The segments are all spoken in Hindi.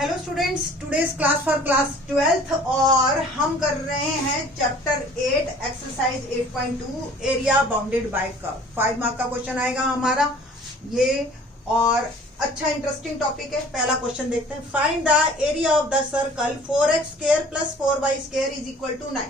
Hello students, today's class for class 12th और हम कर रहे हैं chapter 8 exercise 8.2 area bounded by curve. 5 mark का क्वेश्चन आएगा हमारा ये और अच्छा इंटरेस्टिंग टॉपिक है। पहला क्वेश्चन देखते हैं। Find the area of the circle 4x² + 4y² = 9।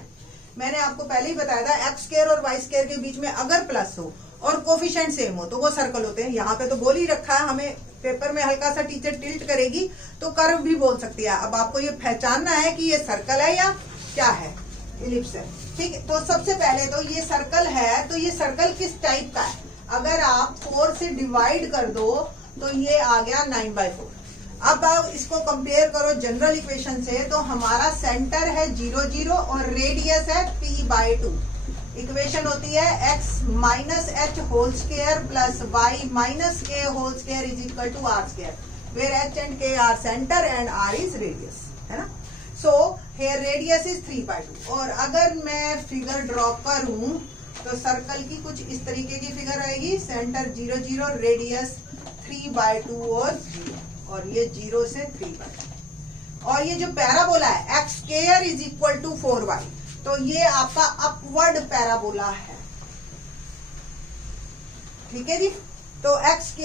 मैंने आपको पहले ही बताया था x² और y² के बीच में अगर प्लस हो और कोफिशिएंट सेम हो तो वो सर्कल होते हैं। यहाँ पे तो बोल ही रखा है, हमें पेपर में हल्का सा टीचर टिल्ट करेगी तो कर्व भी बोल सकती है। अब आपको ये पहचानना है कि ये सर्कल है या क्या है, इलिप्स है। ठीक है, तो सबसे पहले तो ये सर्कल है, तो ये सर्कल किस टाइप का है। अगर आप 4 से डिवाइड कर दो तो ये आ गया 9/4। अब आप इसको कंपेयर करो जनरल इक्वेशन से, तो हमारा सेंटर है 0 0 और रेडियस है p/2। इक्वेशन होती है x - h होल स्क्वायर प्लस y - k whole square = r², where h and k are center and r is radius, है ना। सो here radius is 3/2। और अगर मैं फिगर ड्रॉ करूं तो सर्कल की कुछ इस तरीके की फिगर आएगी। सेंटर 0 0, रेडियस 3/2 और ये 0 से 3/2। और ये जो पैराबोला है x² = 4y, तो ये आपका अपवर्ड पैराबोला है। ठीक है जी, तो x²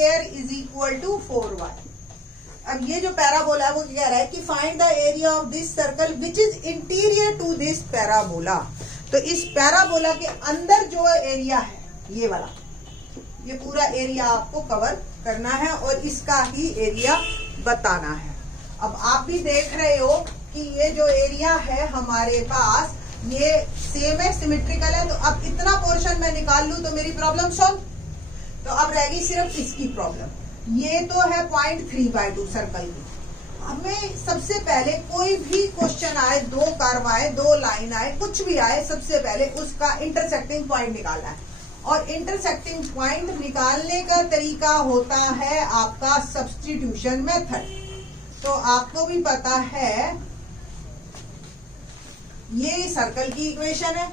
= 4y। अब ये जो पैराबोला है वो क्या कह रहा है कि find the area of this circle which is interior to this parabola. तो इस पैराबोला के अंदर जो एरिया है ये वाला, ये पूरा एरिया आपको कवर करना है और इसका ही एरिया बताना है। अब आप भी देख रहे हो कि ये जो एरिया है हमारे पास ये सेम है, सिमेट्रिकल है। तो अब इतना पोर्शन मैं निकाल लूं तो मेरी प्रॉब्लम सॉल्व। तो अब रहेगी सिर्फ इसकी प्रॉब्लम। ये तो है 0.3/2 सर्कल की। हमें सबसे पहले कोई भी क्वेश्चन आए, 2 कर्व आए, 2 लाइन आए, कुछ भी आए, सबसे पहले उसका इंटरसेक्टिंग पॉइंट निकालना है। और इंटरसेक्टिंग पॉइंट निकालने का तरीका होता है आपका सब्स्टिट्यूशन मेथड। तो आपको भी पता है ये सर्कल की इक्वेशन है,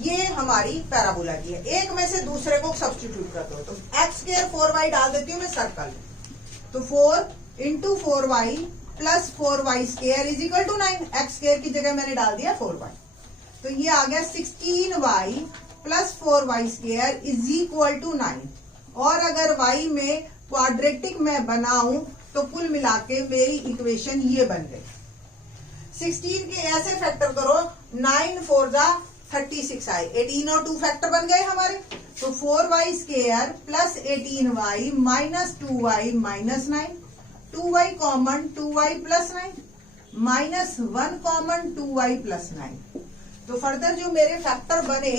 ये हमारी पैराबोला की है। एक में से दूसरे को सब्स्टिट्यूट कर दो तो x² 4y डाल देती हूँ मैं सर्कल। तो 4 × 4y + 4y² = 9। x² की जगह मैंने डाल दिया 4y, तो ये आ गया 16y + 4y² = 9। और अगर y में क्वाड्रेटिक में बनाऊं तो कुल मिला के मेरी इक्वेशन ये बन गई। 16 के ऐसे फैक्टर करो, 9 4 जा 36 आए, 18 और 2 फैक्टर बन गए हमारे। तो 4y² + 18y - 2y - 9, 2y common, 2y + 9 -1 common, 2y + 9। तो फर्दर जो मेरे फैक्टर बने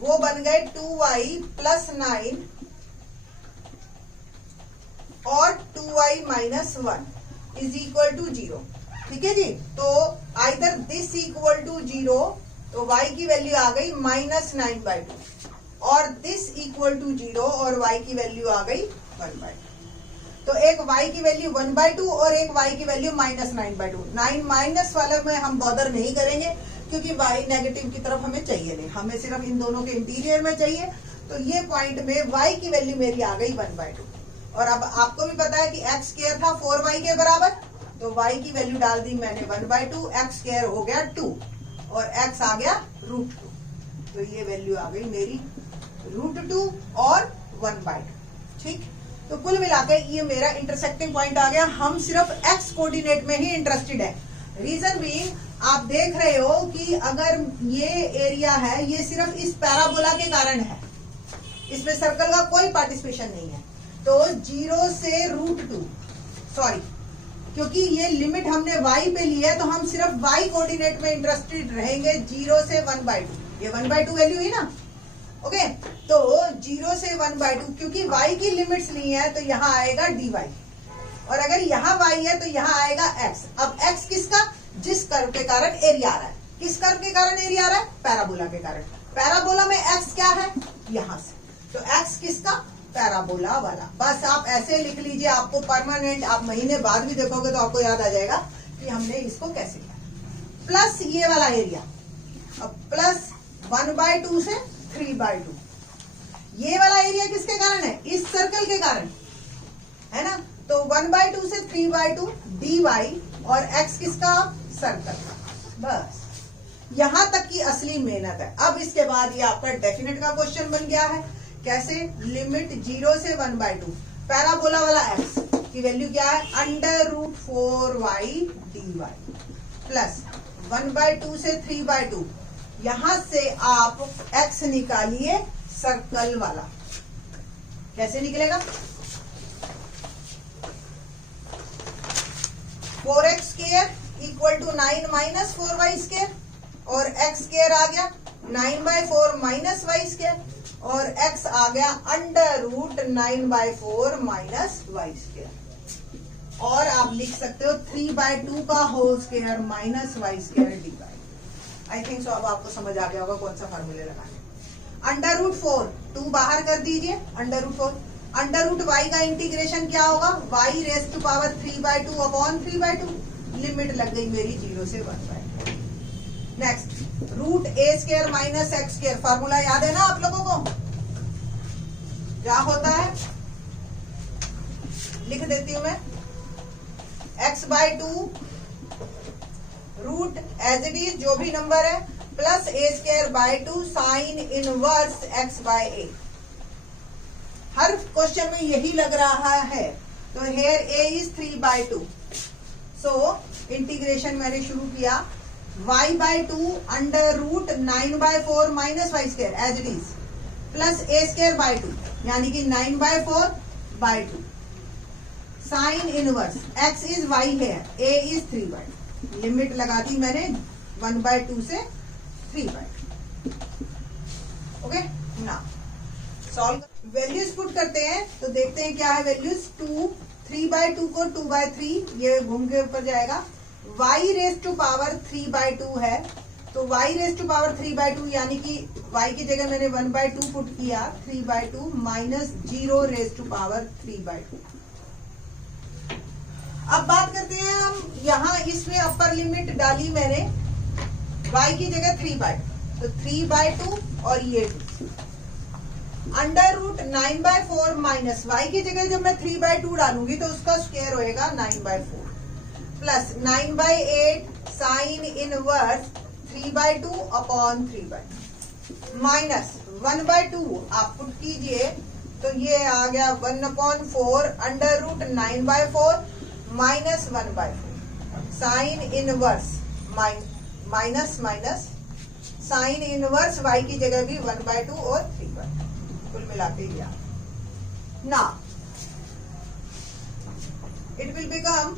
वो बन गए 2y + 9 और 2y - 1 = 0। ठीक है जी, तो आइदर दिस = 0, तो y की वैल्यू आ गई -9/2 और दिस = 0 और y की वैल्यू आ गई 1/2। तो एक y की वैल्यू 1/2 और एक y की वैल्यू -9/2। 9 माइनस वाला में हम बॉदर नहीं करेंगे क्योंकि y नेगेटिव की तरफ हमें चाहिए नहीं, हमें सिर्फ इन दोनों के इंटीरियर में चाहिए। तो ये पॉइंट में y की वैल्यू मेरी आ गई 1/2। और अब आपको भी पता है कि x² था 4y के बराबर, तो y की वैल्यू डाल दी मैंने 1/2, x² हो गया 2 और x आ गया √2। तो ये वैल्यू आ गई मेरी √2 और 1/2। ठीक, तो कुल मिलाकर ये मेरा इंटरसेक्टिंग पॉइंट आ गया। हम सिर्फ x कोऑर्डिनेट में ही इंटरेस्टेड है। रीजन बीइंग, आप देख रहे हो कि अगर ये एरिया है ये सिर्फ इस पैराबोला के कारण है, इसमें सर्कल का कोई पार्टिसिपेशन नहीं है। तो 0 से √2, सॉरी क्योंकि ये लिमिट हमने y पे ली है तो हम सिर्फ y कोऑर्डिनेट में इंटरेस्टेड रहेंगे। 0 से 1/2, ये 1/2 वैल्यू है ना। ओके, तो 0 से 1/2 क्योंकि y की लिमिट्स नहीं है तो यहाँ आएगा dy, और अगर यहाँ y है तो यहाँ आएगा x। अब x किसका, जिस कर्व के कारण एरिया आ रहा है। किस कर्व के कारण एरिया आ रहा है, पैराबोला के कारण। पैराबोला में x क्या है, यहाँ से, तो x किसका, पैराबोला वाला। बस आप ऐसे लिख लीजिए, आपको परमानेंट, आप महीने बाद भी देखोगे तो आपको याद आ जाएगा कि हमने इसको कैसे किया। प्लस ये वाला एरिया, अब प्लस 1/2 से 3/2, ये वाला एरिया किसके कारण है, इस सर्कल के कारण, है ना। तो 1/2 से 3/2 dy और x किसका? सर्कल का। बस यहां तक की असली मेहनत है। अब इसके बाद ये आपका डेफिनेट का क्वेश्चन बन गया है। कैसे? लिमिट 0 से 1/2 पैराबोला वाला x की वैल्यू क्या है? √4y dy प्लस 1/2 से 3/2 यहां से आप x निकालिए सर्कल वाला। कैसे निकलेगा? 4x² = 9 - 4y² और x² आ गया 9/4 - y² और x आ गया √9/4 - y²। और आप लिख सकते हो 3/2 का whole square minus y² dy। I think so अब आपको समझ आ गया होगा कौन सा फॉर्मूले लगाने। √4 2 बाहर कर दीजिए, √4 √y का इंटीग्रेशन क्या होगा? y⁻³ upon 3/2। लिमिट लग गई मेरी 0 से 1/2। Next √a² minus x²। Formula याद है ना आप लोगों को? क्या होता है? लिख देती हूं मैं, x/2 root as it is जो भी नंबर है plus a²/2 sine inverse x/a। हर क्वेश्चन में यही लग रहा है। तो here a is 3/2। So integration मैंने शुरू किया y/2 √9/4 - y² as it is plus a²/2 यानी कि 9/4/2 sine inverse x is y है, a इज 3/2। लिमिट लगा दी मैंने 1/2 से 3/2। ओके ना सॉल्व वैल्यूज पुट करते हैं तो देखते हैं क्या है वैल्यूज। 2 3/2 को 2/3 ये घूम के ऊपर जाएगा। y⁻³ है तो y⁻³ यानी कि y की जगह मैंने 1/2 पुट किया 3/2 माइनस 0⁻³ अब बात करते हैं हम यहाँ इसमें अपर लिमिट डाली मैंने y की जगह 3/2 तो 3/2 और ये 2 √9/4 माइनस y की जगह जब मैं 3/2 डालूंगी तो उसका स्क्वायर होएगा 9/4 plus 9/8 sine inverse 3/2 upon 3/2 minus 1/2 आप पुट कीजिए तो ये आ गया 1/4 √9/4 minus 1/4 sign inverse minus minus sine inverse y की जगह भी 1/2 और 3/2 कुल मिला के लिया। ना इट विल बिकम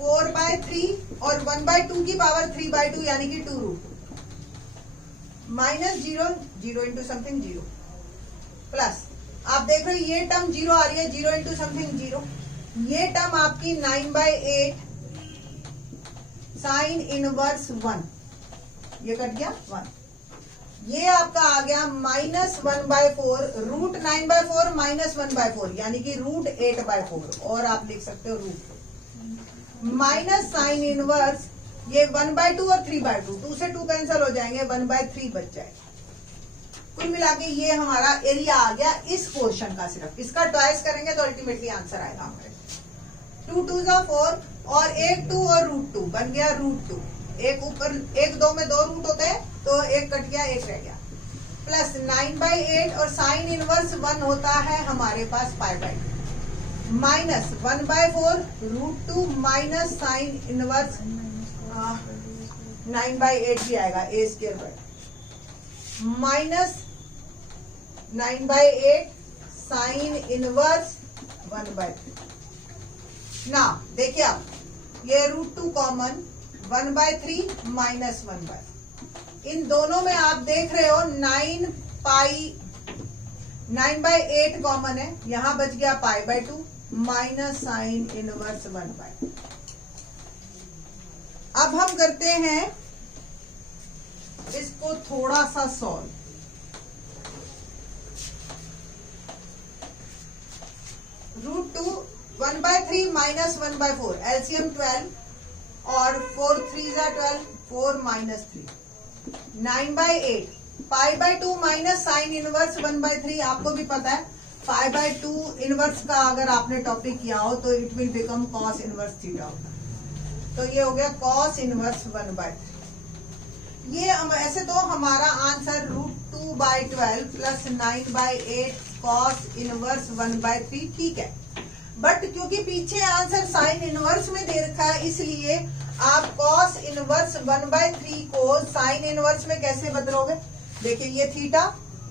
4/3 और 1/2 की पावर 3/2 यानी कि 2√2 माइनस 0 इंटू समथिंग 0 प्लस आप देख रहे हो ये टर्म 0 आ रही है 0 इंटू समथिंग 0 ये टर्म आपकी 9/8 साइन इनवर्स 1 ये कट गया 1 ये आपका आ गया माइनस 1/4 √9/4 माइनस 1/4 यानी कि √8/4 और आप लिख सकते हो √2 माइनस साइन इनवर्स ये 1/2 और 3/2 2 से 2 कैंसिल हो जाएंगे 1/3 बच जाएगा। कुल मिला के ये हमारा एरिया आ गया इस पोर्शन का। सिर्फ इसका ट्वाइस करेंगे तो अल्टीमेटली आंसर आएगा हमारे 2 2 4 और 1 2 और √2 बन गया √2 एक ऊपर 1 2 में 2 रूट होते हैं तो एक कट गया एक रह गया प्लस 9/8 और साइन इनवर्स 1 होता है हमारे पास π/2 माइनस 1/4 √2 माइनस साइन इनवर्स 9/8 भी आएगा a² माइनस 9/8 साइन इनवर्स 1/3। ना देखिए आप ये √2 कॉमन 1/3 माइनस 1/4 इन दोनों में आप देख रहे हो 9/8 कॉमन है यहां बच गया π/2 माइनस साइन इनवर्स 1/2। अब हम करते हैं इसको थोड़ा सा सॉल्व। √2 1/3 माइनस 1/4 एलसीएम 12 और 4 3 12 4 माइनस 3 9/8 π/2 माइनस साइन इनवर्स 1/3 आपको भी पता है π/2 इनवर्स का अगर आपने टॉपिक किया हो तो it will become cos inverse theta होता है। तो ये हो गया cos इनवर्स 1/3। ये ऐसे तो हमारा आंसर √2/12 प्लस 9/8 cos इनवर्स 1/3 ठीक है, बट क्योंकि पीछे आंसर साइन इनवर्स में दे रखा है इसलिए आप cos इनवर्स 1/3 को साइन इनवर्स में कैसे बदलोगे। देखिए ये थीटा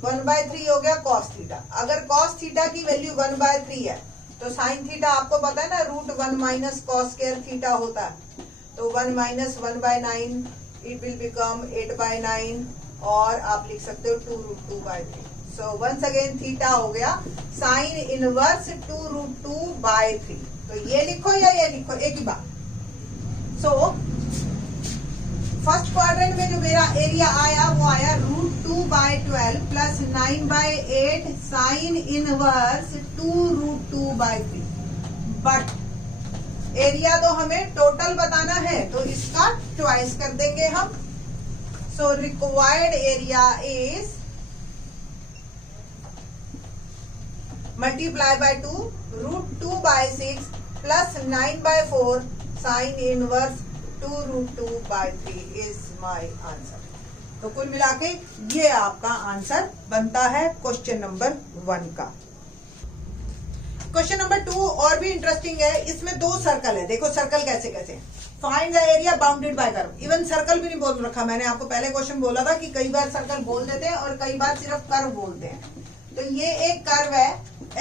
1/3 हो गया cos थीटा। अगर cos थीटा की वैल्यू 1/3 है तो साइन थीटा आपको पता है ना √1 माइनस cos स्क्वायर थीटा होता है। तो 1 माइनस 1/9 इट विल बिकम 8/9 और आप लिख सकते हो 2√2/3। सो वंस अगेन थीटा हो गया साइन इनवर्स 2√2/3। तो ये लिखो या ये लिखो एक ही बात। सो फर्स्ट क्वाड्रेंट में जो मेरा एरिया आया वो आया √2/12 plus 9/8 sine inverse 2√2/3। But area तो हमें टोटल बताना है तो इसका ट्वाइस कर देंगे हम। So required area is multiply by 2 √2/6 plus 9/4 sine inverse 2√2/3 is my answer. तो कुल मिला के ये आपका आंसर बनता है क्वेश्चन नंबर 1 का। क्वेश्चन नंबर 2 और भी इंटरेस्टिंग है। इसमें 2 सर्कल है। देखो सर्कल कैसे कैसे। Find the area bounded by curve. Even circle भी नहीं बोल रखा मैंने आपको पहले क्वेश्चन बोला था कि कई बार सर्कल बोल देते हैं और कई बार सिर्फ कर्व बोलते हैं। तो ये एक कर्व है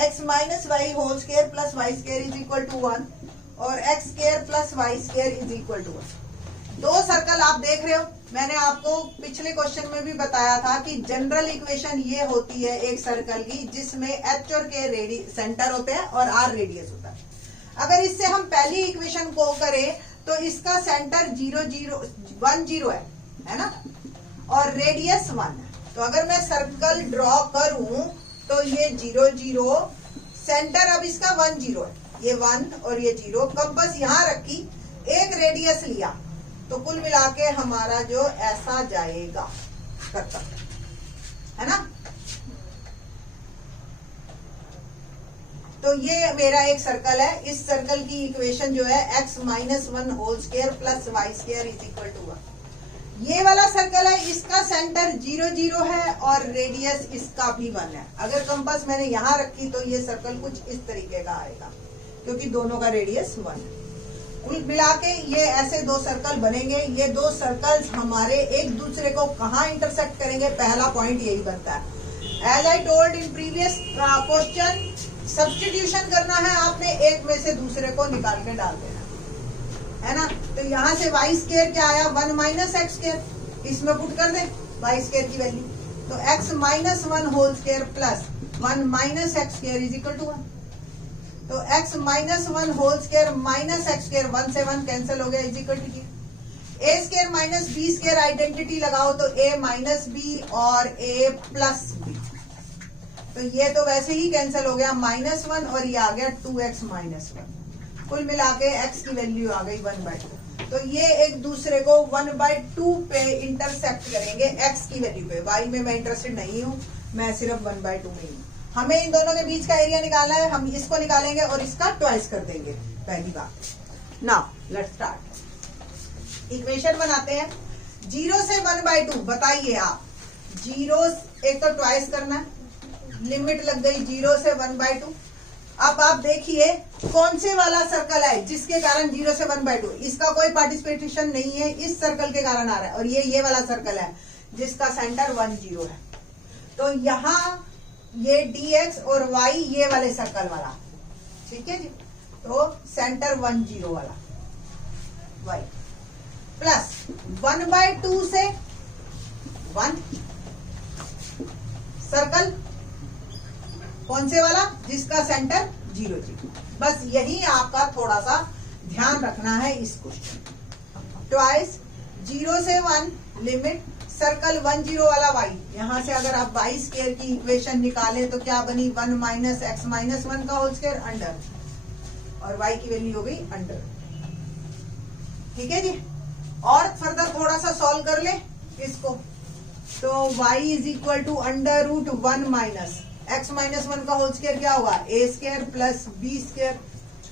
x minus Y whole square plus Y square is equal to 1 और x square plus Y square is equal to 1। 2 circle आप देख रहे हो। मैंने आपको पिछले क्वेश्चन में भी बताया था कि जनरल इक्वेशन ये होती है एक सर्कल की जिसमें h और k सेंटर होते हैं और r रेडियस होता है। अगर इससे हम पहली इक्वेशन को करें तो इसका सेंटर 0 0 1 0 है ना, और रेडियस 1 है। तो अगर मैं सर्कल ड्रॉ करूं तो ये 0 0 सेंटर अब इसका 1 0 है, ये 1 और ये 0। कंपास यहां रखी, एक रेडियस लिया तो कुल मिला के हमारा जो ऐसा जाएगा करता है ना। तो ये मेरा एक सर्कल है। इस सर्कल की इक्वेशन जो है x minus 1 whole square plus Y square is equal to 1। ये वाला सर्कल है, इसका सेंटर 0 0 है और रेडियस इसका भी 1 है। अगर कंपास मैंने यहां रखी तो ये सर्कल कुछ इस तरीके का आएगा क्योंकि दोनों का रेडियस 1 है। कुल मिला के ये ऐसे 2 सर्कल बनेंगे। ये 2 सर्कल्स हमारे एक दूसरे को कहाँ इंटरसेक्ट करेंगे, पहला पॉइंट यही बनता है। As I told in previous question, substitution करना है आपने, एक में से दूसरे को निकाल के डाल देना है ना। तो यहाँ से वाई स्क्वायर क्या आया 1 माइनस एक्स स्क्वायर, इसमें पुट कर दे वाई स्क्वायर की वैल्यू। तो x minus 1 whole square plus 1 minus X square is equal to 1। तो x minus 1 whole square minus X square 1 से 1 कैंसिल हो गया is equal to a square minus b square identity लगाओ तो a माइनस b और a प्लस b। तो ये तो वैसे ही कैंसिल हो गया -1 और ये आ गया 2x माइनस 1। कुल मिला के x की वैल्यू आ गई 1/2। तो ये एक दूसरे को 1/2 पे इंटरसेक्ट करेंगे x की वैल्यू पे। y में मैं इंटरेस्टेड नहीं हूं, मैं सिर्फ 1/2 में हूं। हमें इन दोनों के बीच का एरिया निकालना है, हम इसको निकालेंगे और इसका ट्वाइस कर देंगे। पहली बात। Now let's start. इक्वेशन बनाते हैं। 0 से 1/2 बताइए आप। 0 एक तो ट्वाइस करना है, लिमिट लग गई 0 से 1/2। अब आप देखिए कौन से वाला सर्कल है जिसके कारण 0 से 1/2, इसका कोई पार्टिसिपेशन नहीं है, इस सर्कल के कारण आ रहा है। और ये वाला सर्कल है जिसका सेंटर 1 0 है। तो यहाँ ये dx और y ये वाले सर्कल वाला, ठीक है जी। तो सेंटर 1 0 वाला y प्लस 1/2 से 1 सर्कल कौन से वाला जिसका सेंटर 0 0। बस यही आपका थोड़ा सा ध्यान रखना है इस क्वेश्चन। ट्वाइस 0 से 1 लिमिट सर्कल 1 0 वाला y। यहां से अगर आप y स्क्वायर की इक्वेशन निकालें तो क्या बनी 1 माइनस x माइनस 1 का होल स्क्वायर अंडर, और y की वैल्यू हो गई अंडर। ठीक है जी। और फर्दर थोड़ा सा सॉल्व कर ले इसको। तो y is equal to under root 1 minus x minus 1 का होल स्क्वायर क्या होगा, a square plus b square.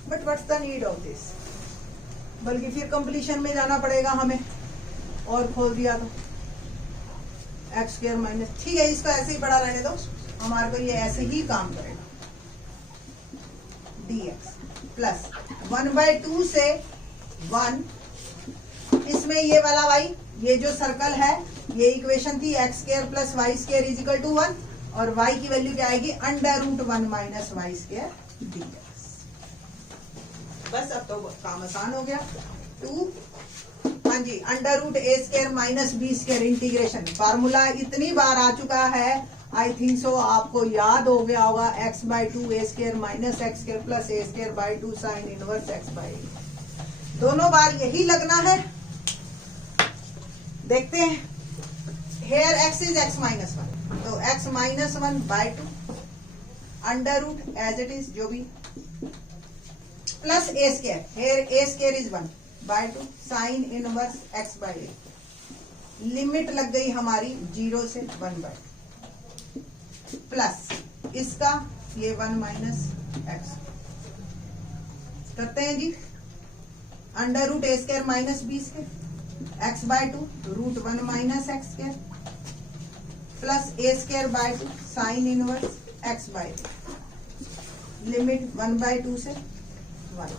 But what's the need of this, बल्कि फिर कंप्लीशन में जाना पड़ेगा हमें, और खोल दिया तो एक्स स्क्वायर माइनस, ठीक है इसको ऐसे ही पड़ा रहने दो, हमारे को ये ऐसे ही काम करेगा। dx प्लस 1/2 से 1, इसमें ये वाला y, ये जो सर्कल है, ये इक्वेशन थी x square plus Y square is equal to 1, और y की वैल्यू क्या आएगी, √1 माइनस वाई स्क्वायर dx। बस अब तो काम आसान हो गया। 2, हाँ जी, √a square minus b square integration, formula इतनी बार आ चुका है, आई थिंक सो आपको याद हो गया होगा, x/2 a square minus x square plus a square by 2 sine inverse x/a। दोनों बार यही लगना है। देखते हैं, here x is x minus 1, तो x minus 1/2 under root as it is जो भी, plus a square, here a square is 1/2 sine inverse x/a। Limit लग गई हमारी 0 से 1/2, प्लस इसका ये 1 माइनस x। करते हैं जी, √a square minus b square x/2 √1 minus x square plus a square by 2 sine inverse x/a। Limit 1/2 से 1।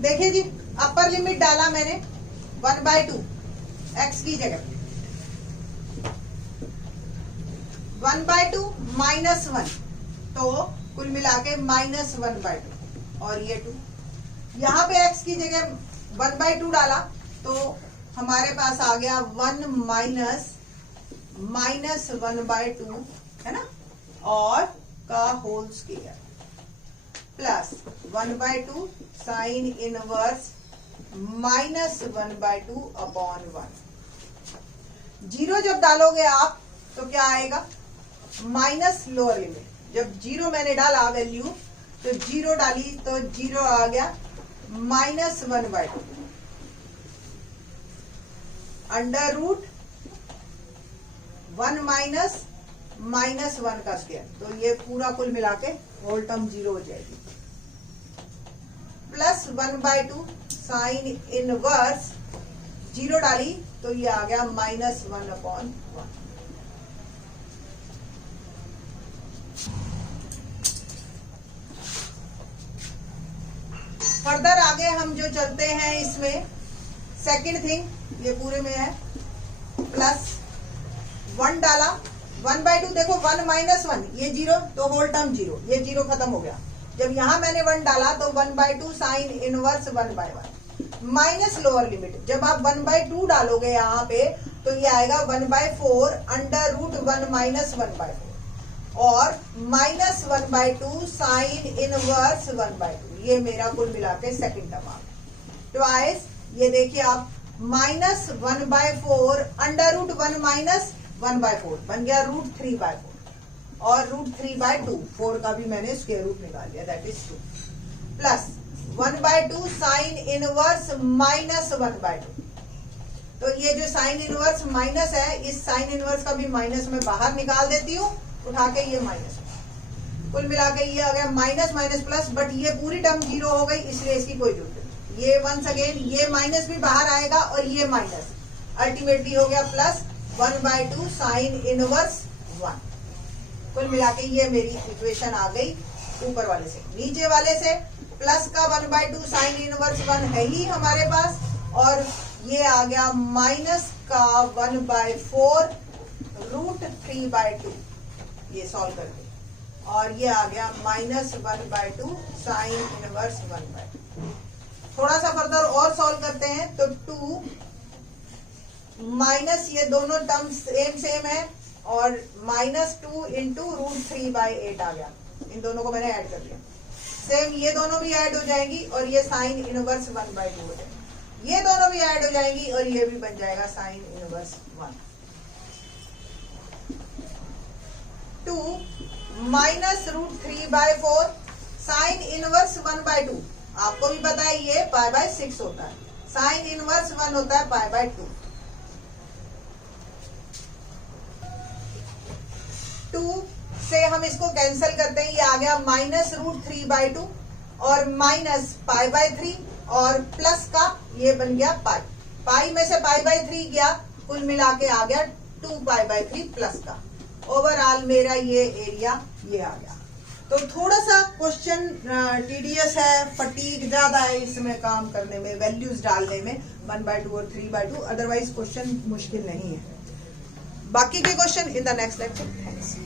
देखिए जी, अपर लिमिट डाला मैंने 1/2 x की जगह, 1/2 माइनस 1, तो कुल मिला के माइनस 1/2, और ये 2, यहाँ पे x की जगह 1/2 डाला तो हमारे पास आ गया 1 माइनस 1/2 है ना, और का whole square plus 1/2 sine inverse minus 1/2 upon 1। 0 जब डालोगे आप तो क्या आएगा, माइनस लोअर लिमिट, जब 0 मैंने डाला वैल्यू, तो 0 डाली तो 0 आ गया माइनस 1/2 अंडर रूट 1 माइनस 1 का स्क्वायर, तो ये पूरा कुल मिला के होल टर्म 0 हो जाएगी, प्लस 1/2 साइन इनवर्स, 0 डाली तो ये आ गया माइनस 1/1। फर्दर आगे हम जो चलते हैं इसमें, सेकंड थिंग ये पूरे में है, प्लस 1 डाला, 1/2 देखो 1 माइनस 1, ये 0 तो होल टर्म 0, ये 0 खत्म हो गया। जब यहां मैंने 1 डाला तो 1/2 sine inverse 1/1 minus lower limit, जब आप 1/2 डालोगे यहाँ पे तो ये आएगा 1/4 अंडर रूट 1 माइनस 1/4, और माइनस 1/2 साइन इनवर्स 1/2। ये मेरा कुल मिला के सेकेंड टर्म आ गया। ट्वाइस ये देखिए आप, माइनस 1/4 अंडर रूट 1 माइनस 1/4 बन गया √3/4, और √3/2, 4 का भी मैंने स्क्वायर रूट निकाल लिया, that is 2, plus 1/2 sine inverse minus 1/2। तो ये जो साइन इनवर्स माइनस है, इस साइन इनवर्स का भी माइनस में बाहर निकाल देती हूँ, उठा के ये माइनस, कुल मिला के ये आ गया माइनस माइनस प्लस, बट ये पूरी टर्म 0 हो गई, इसलिए इसकी कोई जरूरत नहीं। ये वंस अगेन ये माइनस भी बाहर आएगा, और ये माइनस अल्टीमेटली हो गया प्लस 1/2 साइन इनवर्स 1। कुल मिला के ये मेरी इक्वेशन आ गई ऊपर वाले से। नीचे वाले से प्लस का 1/2 साइन इनवर्स 1 है ही हमारे पास, और ये आ गया माइनस का 1/4 √3/2, ये सॉल्व करके, और ये आ गया माइनस 1/2 साइन इनवर्स 1/2। थोड़ा सा फर्दर और सॉल्व करते हैं, तो 2 माइनस, ये दोनों टर्म सेम है, और -2 इंटू √3/8 आ गया, इन दोनों को मैंने ऐड कर दिया, सेम ये दोनों भी ऐड हो जाएंगी, और ये साइन इनवर्स 1/2 हो जाएगी, ये दोनों भी ऐड हो जाएंगी, और ये भी बन जाएगा sine inverse 1। 2 minus √3/4 sine inverse 1/2, आपको भी पता है ये पाई बाय 6 होता है, साइन इनवर्स 1 होता है पाई बाय 2। 2 से हम इसको कैंसिल करते हैं, ये आ गया -√3/2 और माइनस पाई बाय 3 और प्लस का ये बन गया पाई। पाई में से पाई बाय 3 गया, कुल मिला के आ गया 2 पाई बाय 3 प्लस का। ओवरऑल मेरा ये एरिया ये आ गया। तो थोड़ा सा क्वेश्चन टीडीएस है, फटीग ज्यादा है इसमें काम करने में, वैल्यूज डालने में 1/2 और 3/2, अदरवाइज क्वेश्चन मुश्किल नहीं है। बाकी के question in the next lecture. Thanks.